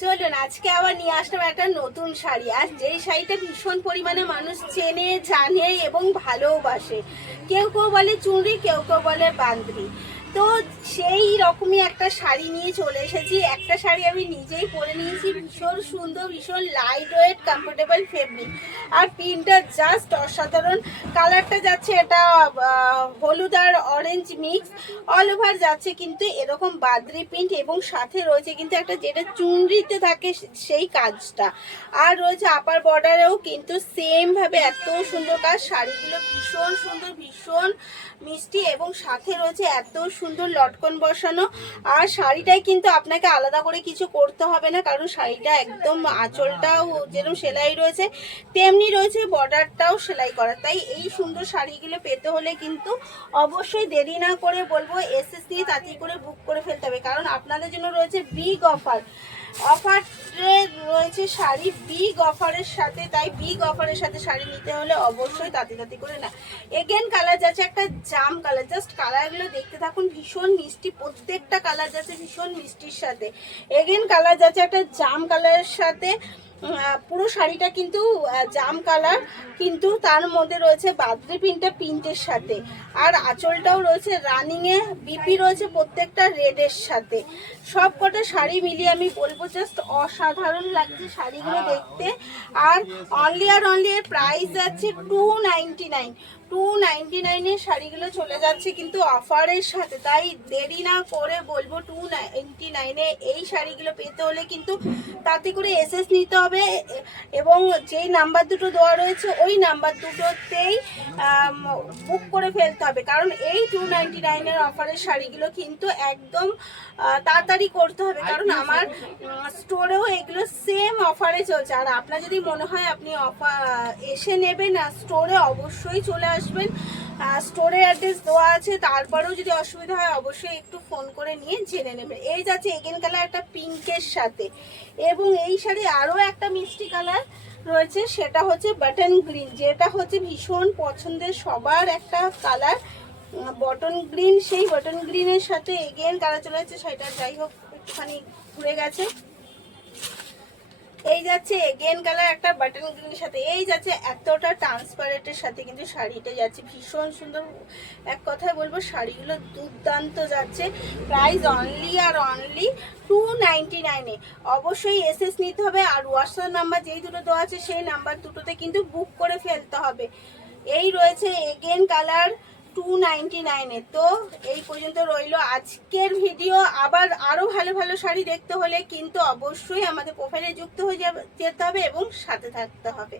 চলুন আজকে আবার নিয়ে আসলাম একটা নতুন শাড়ি। আর যেই শাড়িটা ভীষণ পরিমাণে মানুষ চেনে জানে এবং ভালোবাসে। কেউ কেউ বলে চুড়ি, কেউ কেউ বলে বান্দ্রি। তো সেই রকমই একটা শাড়ি নিয়ে চলে এসেছি। একটা শাড়ি আমি নিজেই পরে নিয়েছি, ভীষণ সুন্দর, ভীষণ লাইট ওয়েট, কমফোর্টেবল ফেব্রিক। আর প্রিন্টটা জাস্ট অসাধারণ। কালারটা যাচ্ছে এটা হলুদ আর অরেঞ্জ মিক্স, অল ওভার যাচ্ছে কিন্তু এরকম বাদ্রি প্রিন্ট, এবং সাথে রয়েছে কিন্তু একটা যেটা চুনরিতে থাকে সেই কাজটা। আর রয়েছে আপার বর্ডারেও কিন্তু সেম ভাবে এত সুন্দর কাজ। শাড়িগুলো ভীষণ সুন্দর, ভীষণ মিষ্টি, এবং সাথে রয়েছে এত সুন্দর লটকন বসানো। আর শাড়িটাই কিন্তু আপনাকে আলাদা করে কিছু করতে হবে না, কারণ শাড়িটা একদম আঁচলটাও যেরকম সেলাই রয়েছে তেমনি রয়েছে বর্ডারটাও সেলাই করা। তাই এই সুন্দর শাড়িগুলো পেতে হলে কিন্তু অবশ্যই দেরি না করে বলবো এসএস দিয়ে তাড়াতাড়ি করে বুক করে ফেলতে হবে, কারণ আপনাদের জন্য রয়েছে বিগ অফার। অফারে রয়েছে শাড়ি বিগ অফারের সাথে, তাই বিগ অফারের সাথে শাড়ি নিতে হলে অবশ্যই তাড়াতাড়ি করে না। এগেন কালার যাচ্ছে একটা জাম কালার, জাস্ট কালারগুলো দেখতে থাকুন, ভীষণ মিষ্টি, প্রত্যেকটা কালার যাচ্ছে ভীষণ মিষ্টির সাথে। এগেন কালার যাচ্ছে একটা জাম কালারের সাথে। পুরো শাড়িটা কিন্তু জাম কালার, কিন্তু তার মধ্যে রয়েছে বাদ্রি প্রিন্টের সাথে। আর আঁচলটাও রয়েছে রানিংয়ে, বিপি রয়েছে প্রত্যেকটা রেডের সাথে। সব কটা শাড়ি মিলিয়ে আমি বলবো জাস্ট অসাধারণ লাগছে শাড়িগুলো দেখতে। আর অনলি এর প্রাইস যাচ্ছে 299। 299 শাড়িগুলো চলে যাচ্ছে কিন্তু অফারের সাথে, তাই দেরি না করে বলবো 299 এই শাড়িগুলো পেতে হলে কিন্তু তাতে করে এসএস নিতে হবে, এবং যেই নাম্বার দুটো দেওয়া রয়েছে ওই নাম্বার দুটোতেই বুক করে ফেলতে হবে, কারণ এই 299 অফারের শাড়িগুলো কিন্তু একদম তাড়াতাড়ি করতে হবে, কারণ আমার স্টোরেও এগুলো সেম অফারে চলছে। আর আপনার যদি মনে হয় আপনি অফার এসে নেবেন না, স্টোরে অবশ্যই চলে আসবেন। স্টোরের অ্যাড্রেস দেওয়া আছে, তারপরেও যদি অসুবিধা হয় অবশ্যই একটু ফোন করে নিয়ে জেনে নেবেন। এই যাচ্ছে এগেন কালার একটা পিঙ্কের সাথে, এবং এই শাড়ি আরও একটা মিষ্টি কালার রয়েছে, সেটা হচ্ছে বাটন গ্রিন, যেটা হচ্ছে ভীষণ পছন্দের সবার একটা কালার। বটন গ্রিন, সেই বটন গ্রিনের সাথে এগেন কালার চলে যাচ্ছে। শাড়িটা যাই হোক একটুখানি ঘুরে গেছে। এই যাচ্ছে এগেন কালার একটা বাটন গ্রিনের সাথে, এই যাচ্ছে এতটা ট্রান্সপারেন্টের সাথে কিন্তু শাড়িটা যাচ্ছে ভীষণ সুন্দর। এক কথায় বলবো শাড়িগুলো দুর্দান্ত যাচ্ছে। Price only 299। অবশ্যই এসএস নিতে হবে, আর হোয়াটসঅ্যাপ নাম্বার যেই দুটো দেওয়া আছে সেই নাম্বার দুটোতে কিন্তু বুক করে ফেলতে হবে। এই রয়েছে এগেন কালার 299। তো এই পর্যন্ত রইলো আজকের ভিডিও। আবার আরো ভালো ভালো শাড়ি দেখতে হলে কিন্তু অবশ্যই আমাদের প্রোফাইলে যুক্ত হয়ে যেতে হবে এবং সাথে থাকতে হবে।